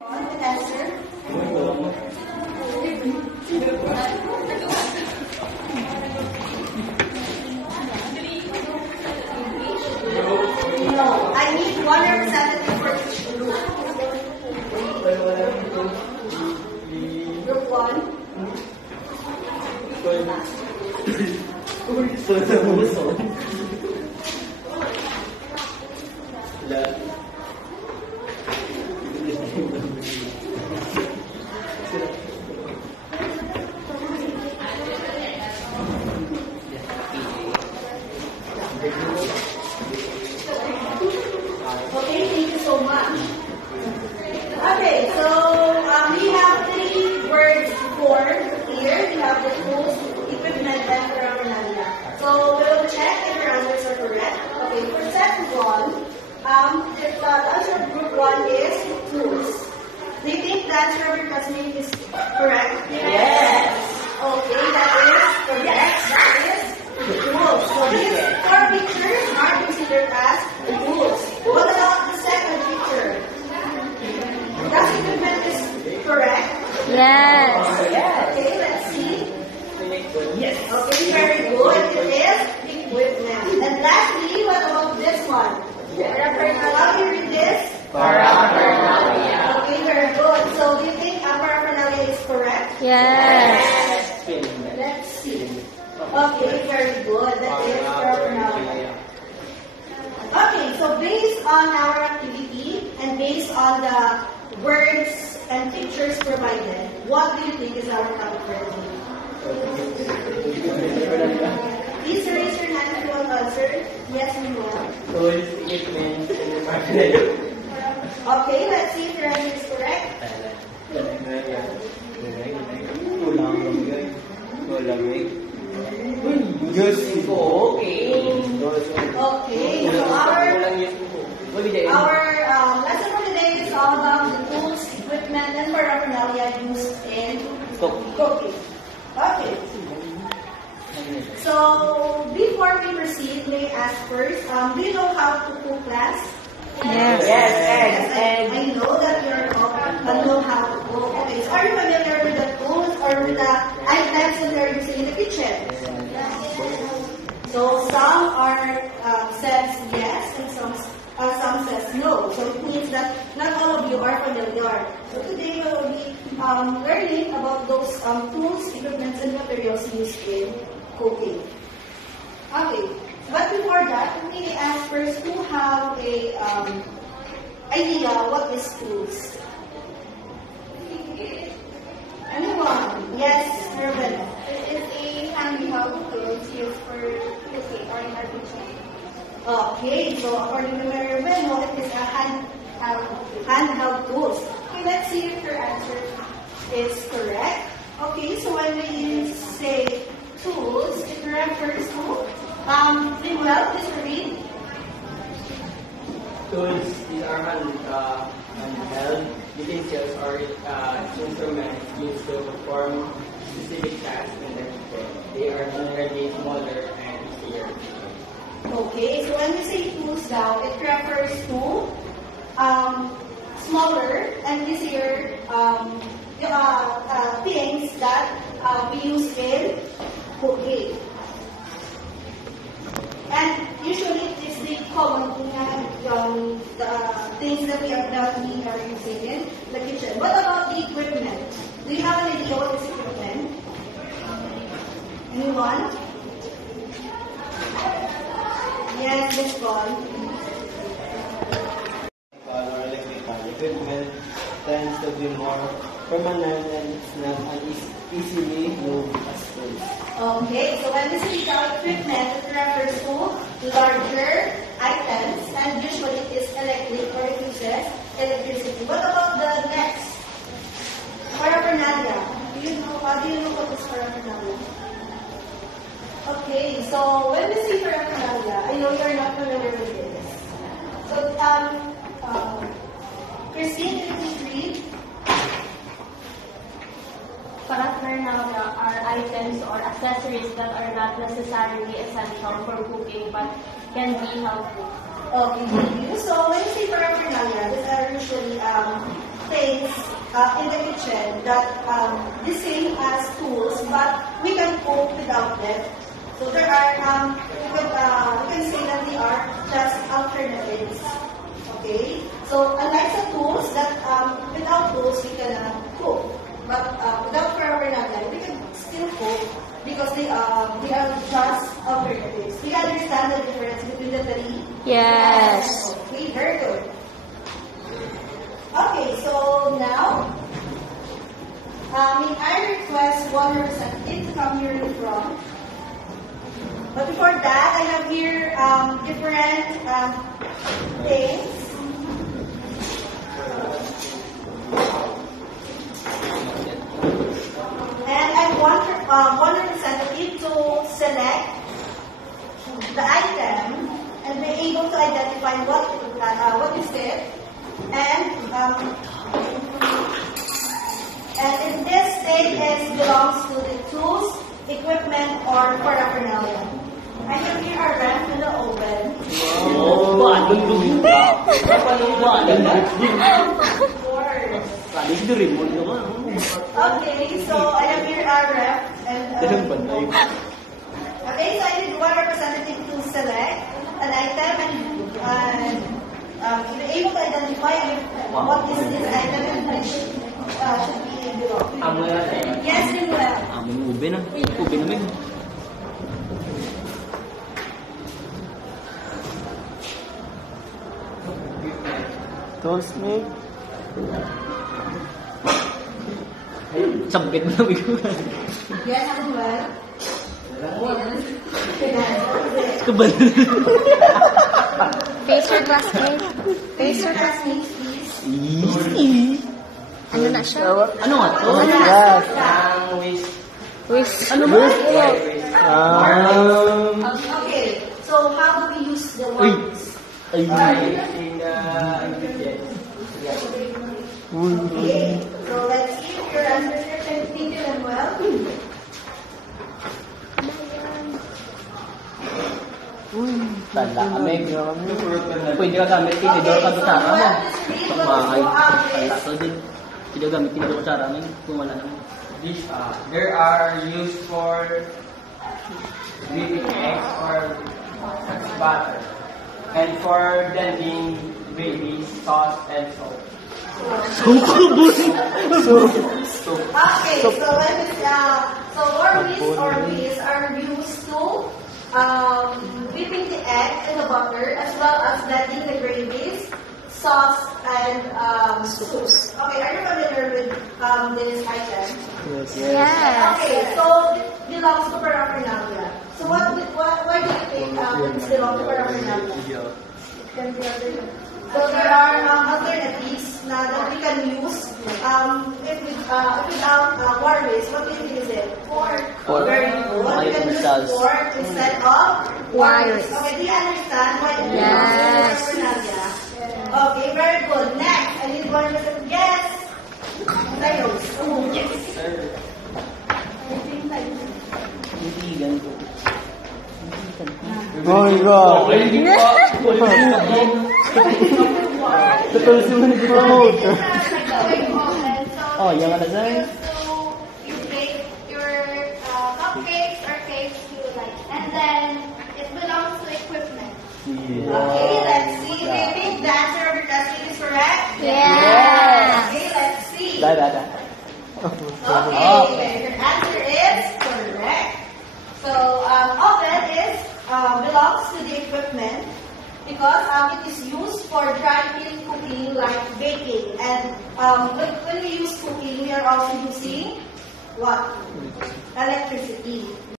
Answer. No, I need one representative for each group. Group 1. Okay, thank you so much. Okay, so we have 3 words for here. We have the tools, equipment, and paraphernalia. So we'll check if your answers are correct. Okay, for set 1, if the answer of group 1 is tools. Do you think the answer of your classmate is correct? Yes. Okay, that is correct. That is tools. So these 4 pictures are considered as tools. What about the second picture? That equipment is correct? Yes. Okay, let's see. Yes. Okay, very good. It is equipment. And lastly, what about this one? Paraphernalia. How do you read this? Paraphernalia. Okay, very good. So do you think paraphernalia is correct? Yes. Let's see. Okay, very good. That is paraphernalia. Okay, so based on our activity and based on the words and pictures provided, what do you think is our topic for today? Please raise your hand if you want to answer. Yes or no? Tools, equipment, and paraphernalia. Okay, let's see if your answer is correct. Okay, so our lesson for today is all about the tools, equipment, and paraphernalia used in cooking. Okay. So before we proceed, may I ask first, do you know how to cook, class? Yes. Yes, I know that you're all know how to cook. Okay, so are you familiar with the tools or with the items that they're using in the kitchen? So some are says yes and some says no. So it means that not all of you are familiar. So today we will be learning about those tools, equipment, and materials used in cooking. Okay, but before that, let me ask first who have a idea what is tools? Anyone? Yes, Ruben. It is a handheld tools used for cooking or in our kitchen. Okay, so according to Mary Ruben, it is a handheld tools. Okay, let's see if your answer is correct. Okay, so when we say tools, it refers to well, please read. Tools are handheld utensils or instruments used to perform specific tasks in the kitchen. They are generally smaller and easier. Okay, so when we say tools now, it refers to smaller and easier things that we use in cooking. And usually it is the common the things that we are using in the kitchen. What about the equipment? Do you have an idea what is equipment? Anyone? Yes, this one. Or electrical equipment tends to be more permanent and it's not easily moved as tools. Okay, so when we say equipment, it refers to larger items and usually it is electric or it uses electricity. What about the next? Paraphernalia. Do you know what is paraphernalia? Okay, so when we say paraphernalia, I know you're not familiar with this. So, Christine, can you please read? Paraphernalia are items or accessories that are not necessarily essential for cooking but can be helpful. Okay, thank you. So when you say paraphernalia, these are usually things in the kitchen that the same as tools, but we can cook without them. So there are, we can say that they are just alternatives. Okay? So unlike the tools that without those we cannot cook, but without paraphernalia we can still cook because they are just alternatives. Do you understand the difference between the three? Yes. Okay, very good. Okay, so now, may I request one representative to come here in the front. But before that, I have here different things. And I want one representative to select the item and be able to identify what is it. And if this thing belongs to the tools, equipment, or paraphernalia. I have here a ramp in the oven. Okay, so I have here a ramp and okay, so I need one representative to select an item and be able to identify what is this item and which should be belong. Yes, Manuel. Tools me. Sempit mo lang ikaw. Yes, Manuel. Kebal. Face your classmate. Face your classmates, please. Easy. Ano na siya? Ano nga to? Yes. With Ano ba? Okay, so how do we use the words? Ay. In the ingredients. Okay, so let's see if your answers are thinking them well. Tanda kami. Pwede ka gamit tinidor ka kutsara mo. Pamangay. Tanda to din. Pwede ka gamit tinidor kutsara mo kung wala naman. These there are used for whipping eggs or butter, and for blending gravy, sauce, and salt. Okay, so wormies or bees are used to whipping the egg and the butter as well as blending the gravies, sauce, and soups. Okay, are you familiar with this item? yes. Okay, so it belongs to paraphernalia. So why do you think it belongs to paraphernalia? So there are alternatives that we can use without worries. What do you think is it? Pork. Very good. We can use pork instead of Worries. Okay, do you understand why it belongs Yes. to paraphernalia? Okay, very good. Next, I need one person. Yes. Lions. Oh, yes. Hindi ganito. Oh my God. The tools mo nag-promote. Oh, yan ka na dyan. You bake your cupcakes or cakes you like, and then it belongs to equipment. Okay, let's see. Do you think the answer of your question is correct? Yes. Okay, let's see. Da. Okay, your answer is correct. So, oven belongs to the equipment because it is used for dry field cooking like baking. And when we use cooking, we are also using what? Electricity.